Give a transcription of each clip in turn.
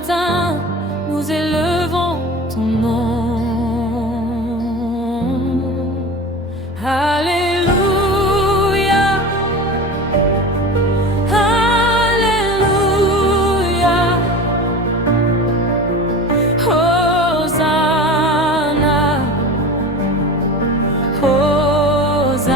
matin, nous élevons ton nom. Alléluia, Alléluia, Hosanna, Hosanna.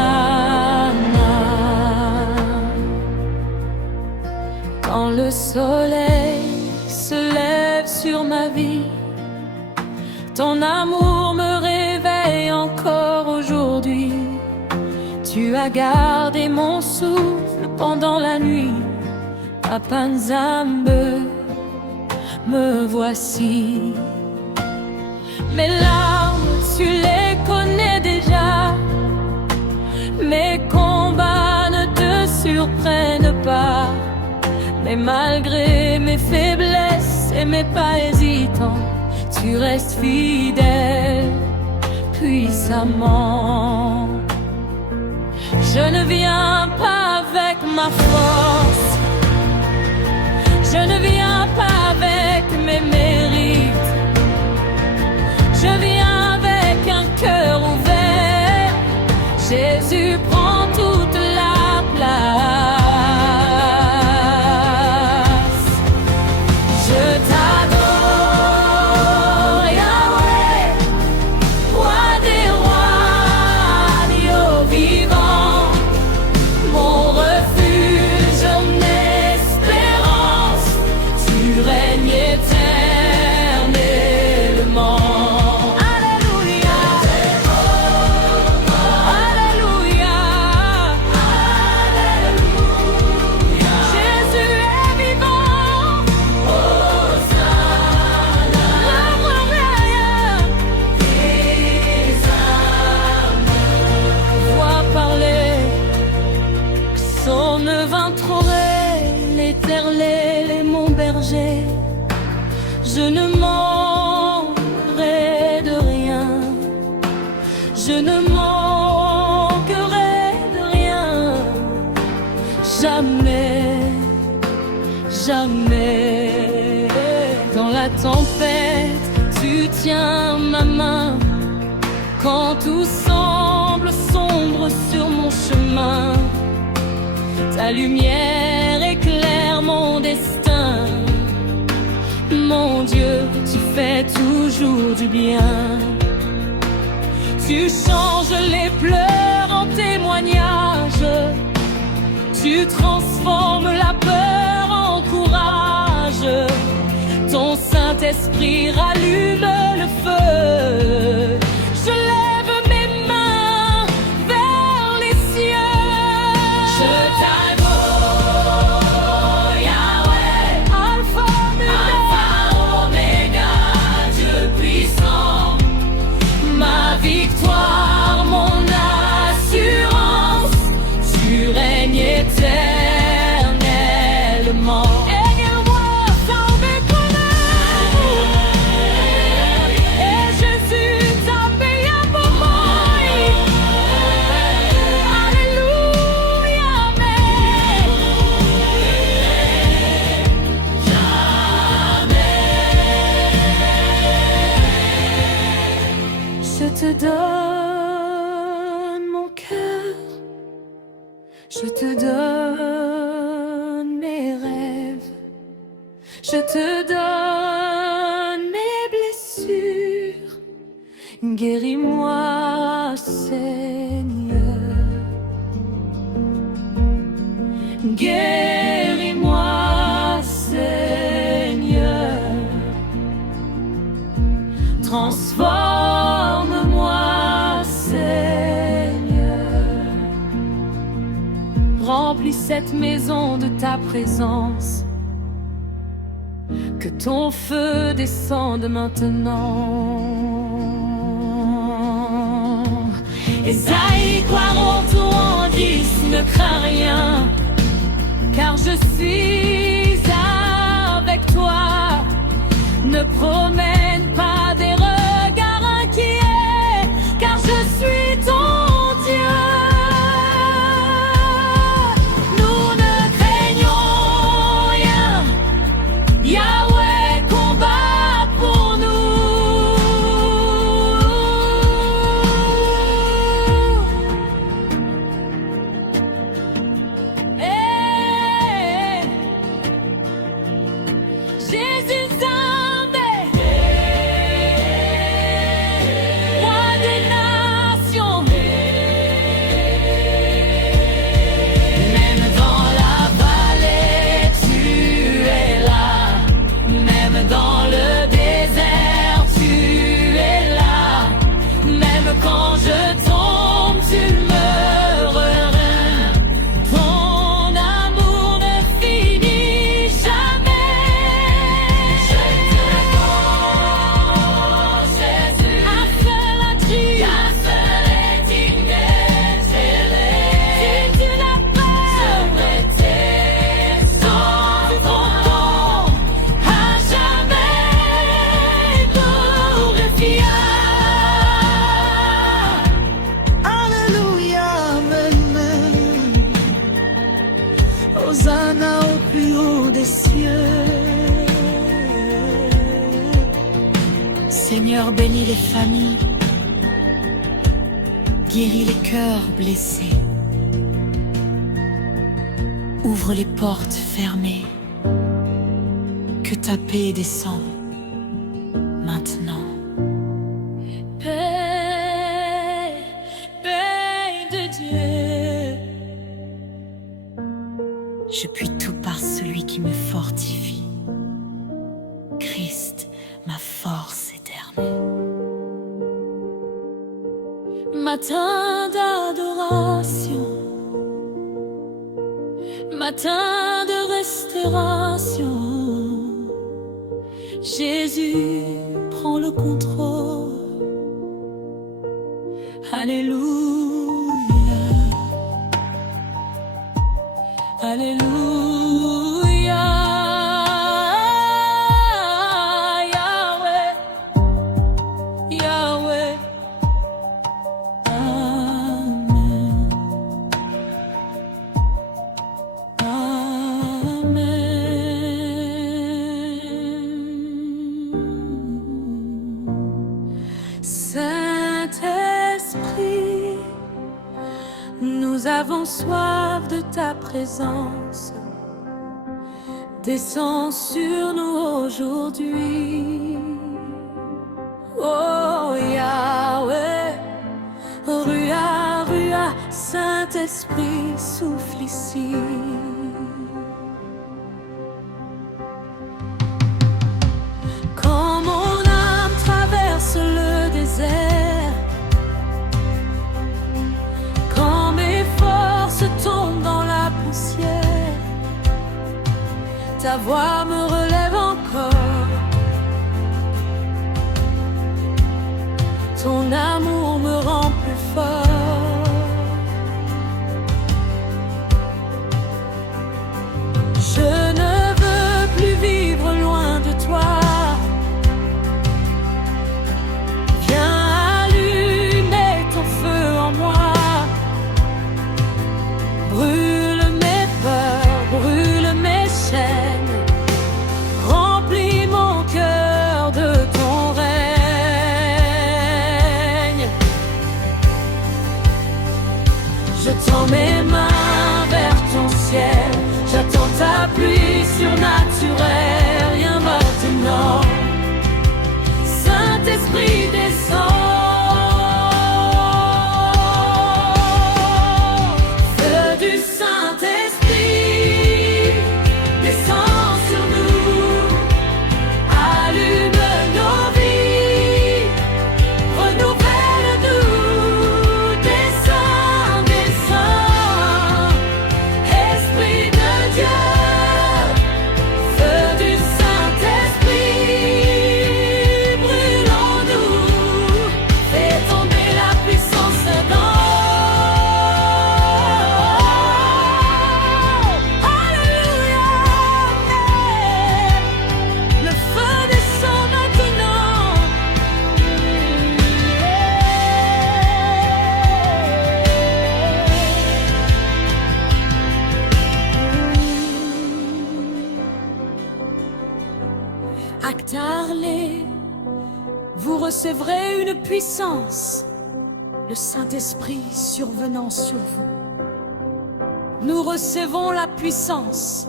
Quand le soleil se lève sur ma vie, ton amour me réveille encore aujourd'hui. Tu as gardé mon souffle pendant la nuit. Papa Nzambe, me voici. Mes larmes, tu les connais déjà. Mes combats ne te surprennent pas. Mais malgré mes faiblesses et mes pas hésitants, tu restes fidèle puissamment. Je ne viens pas avec ma force, je ne viens pas avec mes mérites. Je viens avec un cœur ouvert. Jésus prend toute la place. Je t'adore, Yahweh, roi des rois, Dieu vivant, mon refuge, mon espérance. Tu règnes éternellement. Alléluia, Alléluia, Alléluia. Jésus est vivant. Hosanna, la gloire des âmes. Vois parler, son œuvre trouver l'éternel est mon berger. Je ne manquerai de rien. Je ne manquerai de rien. Jamais, jamais. Dans la tempête, tu tiens ma main. Quand tout semble sombre sur mon chemin, ta lumière éclaire mon destin. Mon Dieu, tu fais toujours du bien. Tu changes les pleurs en témoignages. Tu transformes la peur en courage. Ton Saint-Esprit rallume le feu. Je lève mes mains vers les cieux. Je t'adore, Yahweh, Alpha, Oméga, Dieu puissant. Ma victoire, mon assurance. Tu règnes éternellement. Aide-moi, sauve et Jésus t'a payé pour moi. Alléluia, mais jamais. Je te donne mon cœur, je te donne mes rêves, je te donne mes blessures. Guéris-moi, Seigneur. Guéris-moi, Seigneur. Transforme-moi, Seigneur. Remplis cette maison de ta présence. Que ton feu descende maintenant. Esaïe croire en tout en 10, ne crains rien, car je suis avec toi. Ne promène pas des regards inquiets, car je suis ton Dieu. Nous ne craignons rien, Yahweh. Dans le désert, tu es là. Même quand je tombe, tu me relèves. Ton amour ne finit jamais. Je te loue, Jésus. Un seul a Dieu. Un seul est digne d'être élevé. Tu l'as fait. Je m'étais dans ton nom. À jamais glorifié. Alléluia, amen. Hosanna au plus haut des cieux. Seigneur, bénis les familles, guéris les cœurs blessés, ouvre les portes fermées, que ta paix descende maintenant. Paix, paix de Dieu. Je puis tout par celui qui me fortifie. Christ, ma force éternelle. Matin d'adoration, matin de restauration. Jésus prend le contrôle. Alléluia. Alléluia. Yahweh, Yahweh. Amen. Amen. Saint-Esprit, nous avons soif de ta présence. Descends sur nous aujourd'hui. Oh Yahweh, Rua, Rua, Saint-Esprit, souffle ici. Quand mon âme traverse le désert, quand mes forces tombent dans la poussière, ta voix me relève encore. Ton amour me rend plus fort. Je ne veux plus vivre loin de toi. Viens allumer ton feu en moi. Brûle mes peurs, brûle mes chaînes. Remplis mon cœur de ton règne. Je tends mes mains vers ton ciel. J'attends ta pluie surnaturelle. Rien maintenant. Saint-Esprit descend. Feu du Saint-Esprit descend sur nous. Allume nos vies. Renouvelle-nous. Descends, descends. Esprit de Dieu. Feu du Saint-Esprit. Brûle en nous. Fais tomber la puissance dans. Alléluia. Le feu descend maintenant. Actarlé, vous recevrez une puissance, le Saint-Esprit survenant sur vous. Nous recevons la puissance.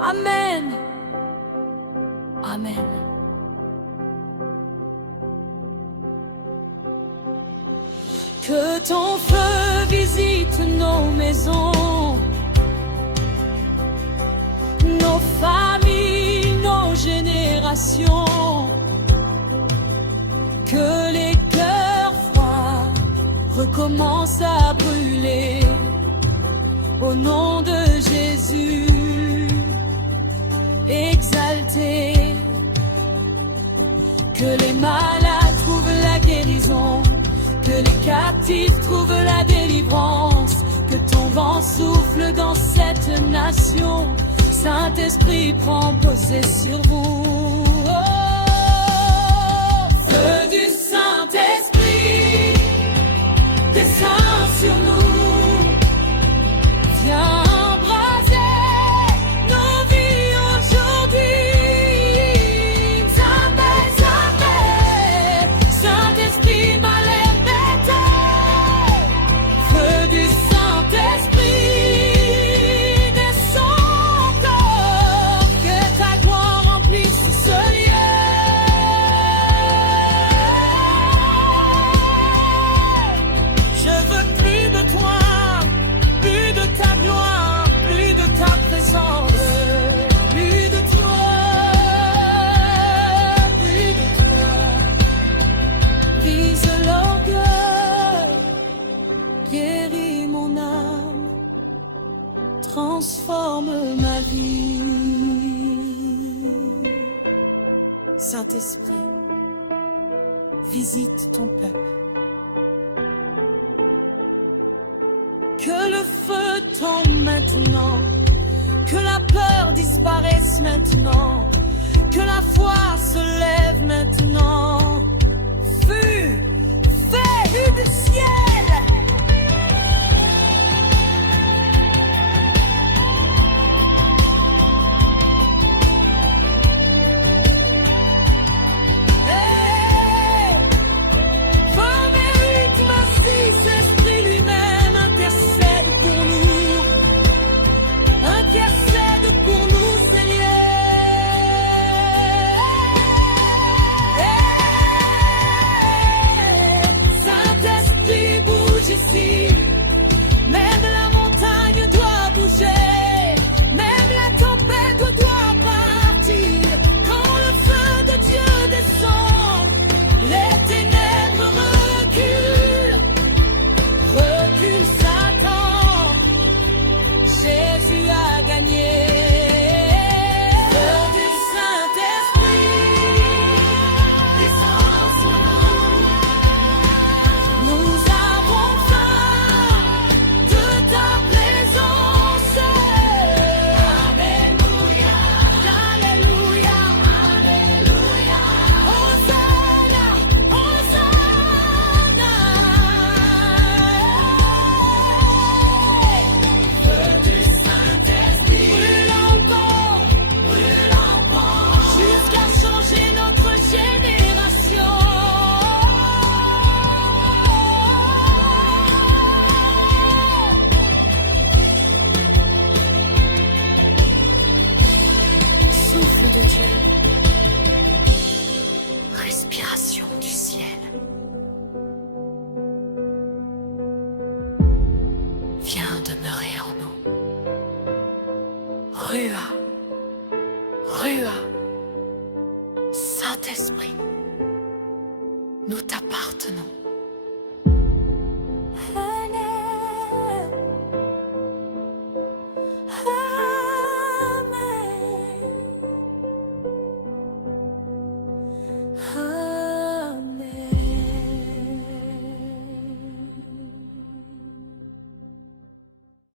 Amen. Amen. Que ton feu visite nos maisons, nos familles, nos générations. nations, que les cœurs froids recommencent à brûler au nom de Jésus, exalté, que les malades trouvent la guérison, que les captifs trouvent la délivrance, que ton vent souffle dans cette nation, Saint-Esprit prend possession sur vous. Oh, feu du Saint-Esprit, descends sur nous, viens embraser nos vies aujourd'hui. Saint-Esprit, ma liberté, feu du Saint-Esprit, descends encore, que ta gloire remplisse ce lieu. Je veux plus de toi, plus de ta gloire, plus de ta présence, plus de toi, plus de toi. Brise l'orgueil, guéris mon âme, transforme ma vie. Saint-Esprit, visite ton peuple. Que le feu tombe maintenant, que la peur disparaisse maintenant, que la foi se lève maintenant. Feu, vue du ciel. Hey, comme Éric Massis, Esprit lui-même intercède pour nous, Seigneur. Saint-Esprit, bouge ici, même la montagne doit bouger, même la tempête doit partir. Quand le feu de Dieu descend, les ténèbres reculent, recule Satan, Jésus a gagné. Feu du Saint-Esprit, descends sur nous. Nous avons faim de ta présence. Alléluia, Alléluia, Alléluia. Hosanna, Hosanna. Feu du Saint-Esprit, brûle encore, jusqu'à changer notre génération. Souffle de Dieu, respiration du ciel. Viens demeurer en nous. Rua, Rua, Saint-Esprit, nous t'appartenons. Allez,